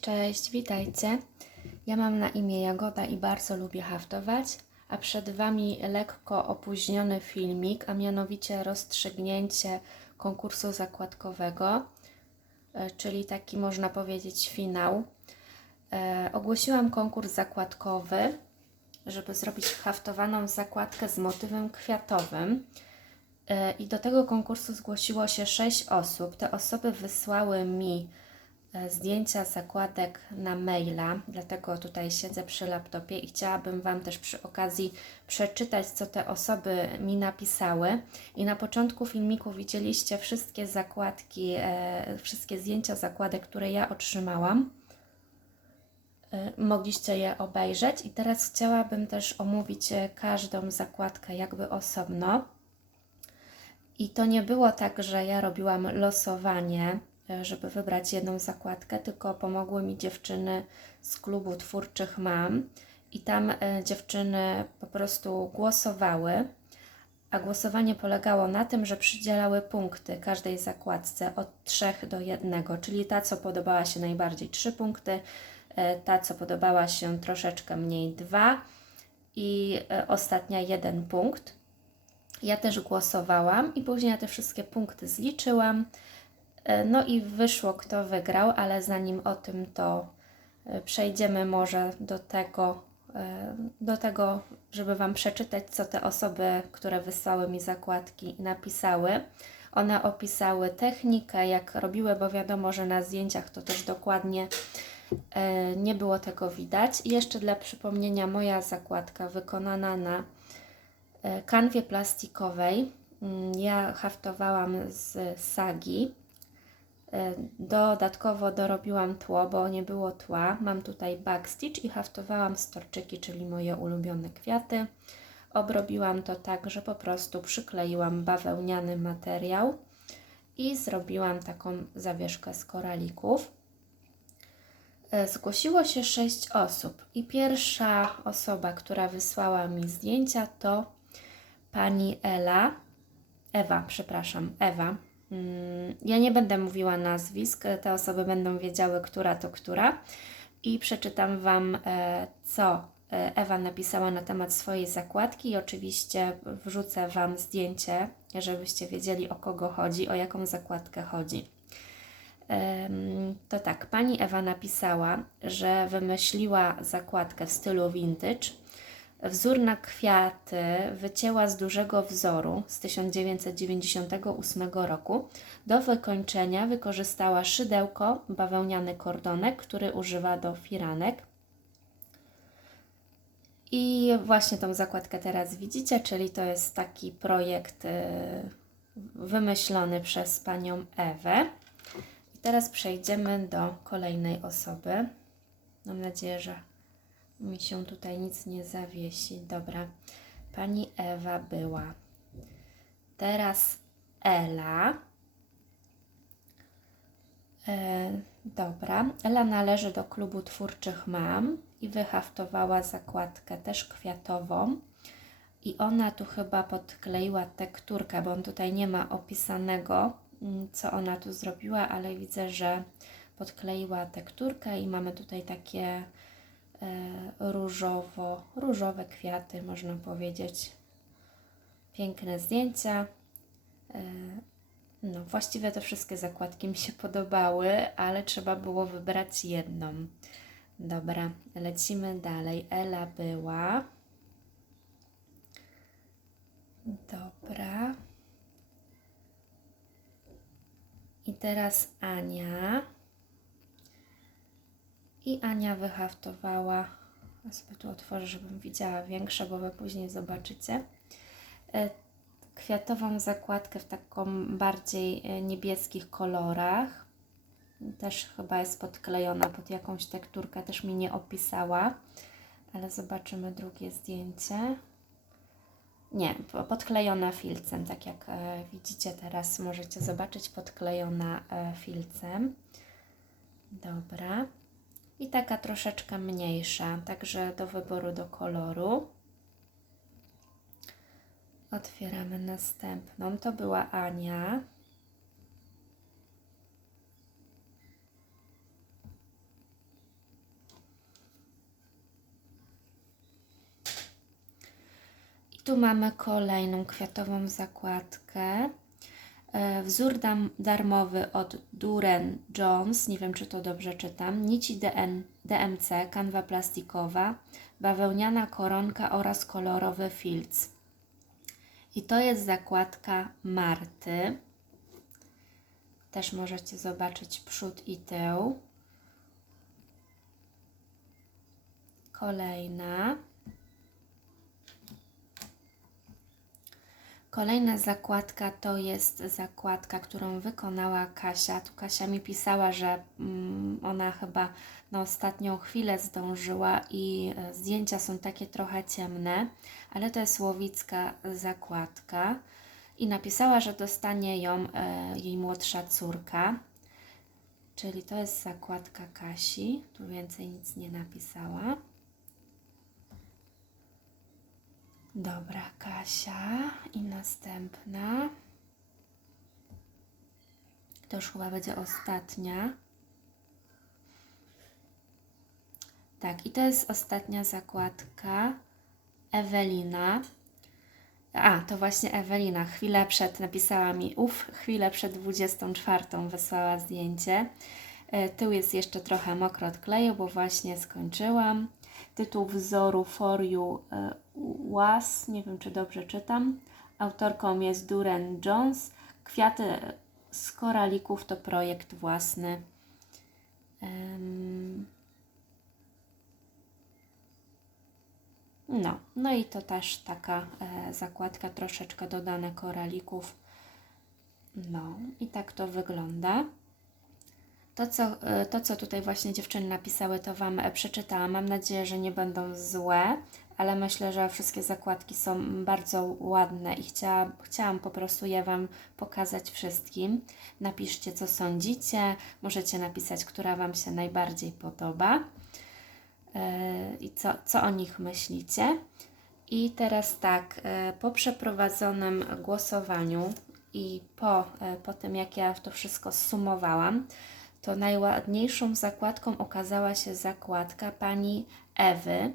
Cześć, witajcie. Ja mam na imię Jagoda i bardzo lubię haftować, a przed Wami lekko opóźniony filmik, a mianowicie rozstrzygnięcie konkursu zakładkowego, e, czyli taki można powiedzieć finał. E, ogłosiłam konkurs zakładkowy, żeby zrobić haftowaną zakładkę z motywem kwiatowym. E, I do tego konkursu zgłosiło się 6 osób. Te osoby wysłały mi zdjęcia zakładek na maila, dlatego tutaj siedzę przy laptopie i chciałabym Wam też przy okazji przeczytać, co te osoby mi napisały. I na początku filmiku widzieliście wszystkie zakładki, e, wszystkie zdjęcia zakładek, które ja otrzymałam. E, Mogliście je obejrzeć i teraz chciałabym też omówić e, każdą zakładkę jakby osobno. I to nie było tak, że ja robiłam losowanie, e, żeby wybrać jedną zakładkę, tylko pomogły mi dziewczyny z klubu twórczych mam i tam e, dziewczyny po prostu głosowały. A głosowanie polegało na tym, że przydzielały punkty każdej zakładce od 3 do 1, czyli ta, co podobała się najbardziej 3 punkty, e, ta, co podobała się troszeczkę mniej 2 i e, ostatnia 1 punkt. Ja też głosowałam i później ja te wszystkie punkty zliczyłam. E, No i wyszło, kto wygrał, ale zanim o tym, to e, przejdziemy może do tego, e, do tego, żeby Wam przeczytać, co te osoby, które wysłały mi zakładki, napisały. One opisały technikę, jak robiły, bo wiadomo, że na zdjęciach to też dokładnie nie było tego widać. I jeszcze dla przypomnienia, moja zakładka wykonana na kanwie plastikowej. Mm, Ja haftowałam z sagi. E, Dodatkowo dorobiłam tło, bo nie było tła. Mam tutaj backstitch i haftowałam storczyki, czyli moje ulubione kwiaty. Obrobiłam to tak, że po prostu przykleiłam bawełniany materiał i zrobiłam taką zawieszkę z koralików. E, Zgłosiło się sześć osób i pierwsza osoba, która wysłała mi zdjęcia to pani Ela, Ewa, przepraszam, Ewa. Mm, Ja nie będę mówiła nazwisk, te osoby będą wiedziały, która to która. I przeczytam Wam, e, co e, Ewa napisała na temat swojej zakładki i oczywiście wrzucę Wam zdjęcie, żebyście wiedzieli o kogo chodzi, o jaką zakładkę chodzi. To tak, pani Ewa napisała, że wymyśliła zakładkę w stylu vintage. Wzór na kwiaty wycięła z dużego wzoru z 1998 roku. Do wykończenia wykorzystała szydełko, bawełniany kordonek, który używa do firanek. I właśnie tą zakładkę teraz widzicie, czyli to jest taki projekt y, wymyślony przez panią Ewę. I teraz przejdziemy do kolejnej osoby. Mam nadzieję, że mi się tutaj nic nie zawiesi. Dobra. Pani Ewa była. Teraz Ela. E, dobra. Ela należy do klubu twórczych mam i wyhaftowała zakładkę też kwiatową. I ona tu chyba podkleiła tekturkę, bo on tutaj nie ma opisanego, mm, co ona tu zrobiła, ale widzę, że podkleiła tekturkę i mamy tutaj takie różowo, różowe kwiaty, można powiedzieć. Piękne zdjęcia. E, no, właściwie te wszystkie zakładki mi się podobały, ale trzeba było wybrać jedną. Dobra, lecimy dalej. Ela była. Dobra. I teraz Ania. I Ania wyhaftowała. Ja sobie tu otworzę, żebym widziała większe, bo wy później zobaczycie. E, Kwiatową zakładkę w taką bardziej e, niebieskich kolorach. Też chyba jest podklejona pod jakąś tekturkę, też mi nie opisała. Ale zobaczymy drugie zdjęcie. Nie, po- podklejona filcem, tak jak e, widzicie teraz, możecie zobaczyć, podklejona filcem. Dobra i taka troszeczkę mniejsza, także do wyboru do koloru. Otwieramy następną. To była Ania. I tu mamy kolejną kwiatową zakładkę. E, Wzór darmowy od Duren Jones, nie wiem czy to dobrze czytam, nici DN, DMC, kanwa plastikowa, bawełniana koronka oraz kolorowy filc. I to jest zakładka Marty. Też możecie zobaczyć przód i tył. Kolejna. Kolejna zakładka to jest zakładka, którą wykonała Kasia. Tu Kasia mi pisała, że mm, ona chyba na ostatnią chwilę zdążyła i e, zdjęcia są takie trochę ciemne, ale to jest łowicka zakładka. I napisała, że dostanie ją e, jej młodsza córka. Czyli to jest zakładka Kasi. Tu więcej nic nie napisała. Dobra, Kasia. I następna. To już chyba będzie ostatnia. Tak, i to jest ostatnia zakładka. Ewelina. A, to właśnie Ewelina. Chwilę przed napisała mi, uf, chwilę przed 24 wysłała zdjęcie. E, Tył jest jeszcze trochę mokro od kleju, bo właśnie skończyłam. Tytuł wzoru For You e, Was, nie wiem czy dobrze czytam. Autorką jest Duren Jones. Kwiaty z koralików to projekt własny. No, no i to też taka e, zakładka, troszeczkę dodane koralików. No i tak to wygląda. To co, e, to, co tutaj właśnie dziewczyny napisały, to Wam e, przeczytałam. Mam nadzieję, że nie będą złe, ale myślę, że wszystkie zakładki są bardzo ładne i chciała, chciałam po prostu je Wam pokazać wszystkim. Napiszcie, co sądzicie. Możecie napisać, która Wam się najbardziej podoba e, i co, co o nich myślicie. I teraz tak, e, po przeprowadzonym głosowaniu i po, e, po tym, jak ja to wszystko sumowałam, to najładniejszą zakładką okazała się zakładka pani Ewy,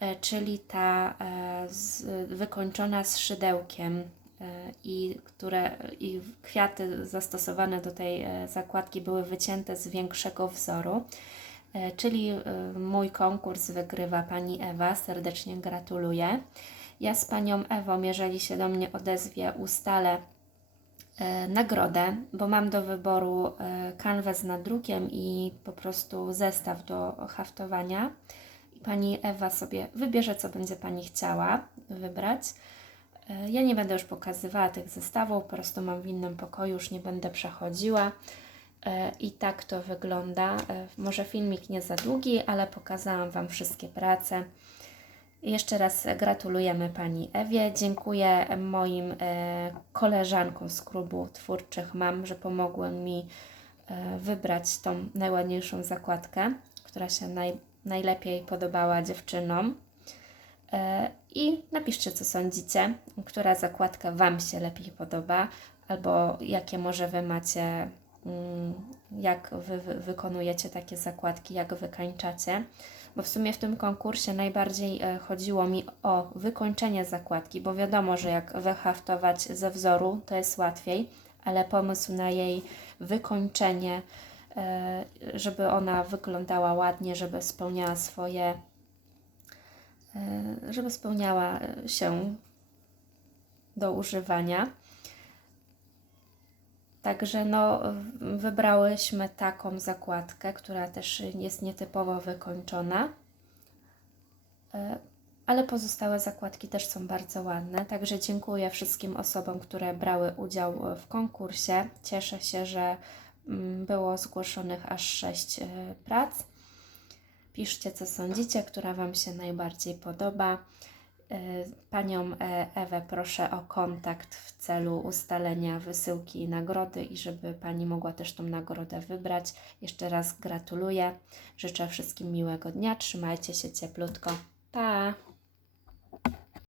e, czyli ta e, z, wykończona z szydełkiem e, i, które, i kwiaty zastosowane do tej zakładki były wycięte z większego wzoru. Czyli mój konkurs wygrywa pani Ewa. Serdecznie gratuluję. Ja z panią Ewą, jeżeli się do mnie odezwie, ustalę nagrodę, bo mam do wyboru e, kanwę z nadrukiem i po prostu zestaw do haftowania. I pani Ewa sobie wybierze, co będzie pani chciała wybrać. E, Ja nie będę już pokazywała tych zestawów, po prostu mam w innym pokoju, już nie będę przechodziła. E, I tak to wygląda. E, Może filmik nie za długi, ale pokazałam Wam wszystkie prace. Jeszcze raz gratulujemy Pani Ewie. Dziękuję moim e, koleżankom z klubu twórczych mam, że pomogły mi e, wybrać tą najładniejszą zakładkę, która się naj, najlepiej podobała dziewczynom. E, I napiszcie, co sądzicie, która zakładka Wam się lepiej podoba, albo jakie może Wy macie, mm, jak Wy, wy wykonujecie takie zakładki, jak wykańczacie. Bo w sumie w tym konkursie najbardziej e, chodziło mi o wykończenie zakładki, bo wiadomo, że jak wyhaftować ze wzoru, to jest łatwiej, ale pomysł na jej wykończenie, e, żeby ona wyglądała ładnie, żeby spełniała swoje e, żeby spełniała się do używania. Także no, wybrałyśmy taką zakładkę, która też jest nietypowo wykończona. E, Ale pozostałe zakładki też są bardzo ładne. Także dziękuję wszystkim osobom, które brały udział e, w konkursie. Cieszę się, że mm, było zgłoszonych aż 6 prac. Piszcie, co sądzicie, która Wam się najbardziej podoba. E, Panią e, Ewę proszę o kontakt w celu ustalenia wysyłki i nagrody i żeby Pani mogła też tą nagrodę wybrać. Jeszcze raz gratuluję. Życzę wszystkim miłego dnia. Trzymajcie się cieplutko. Pa!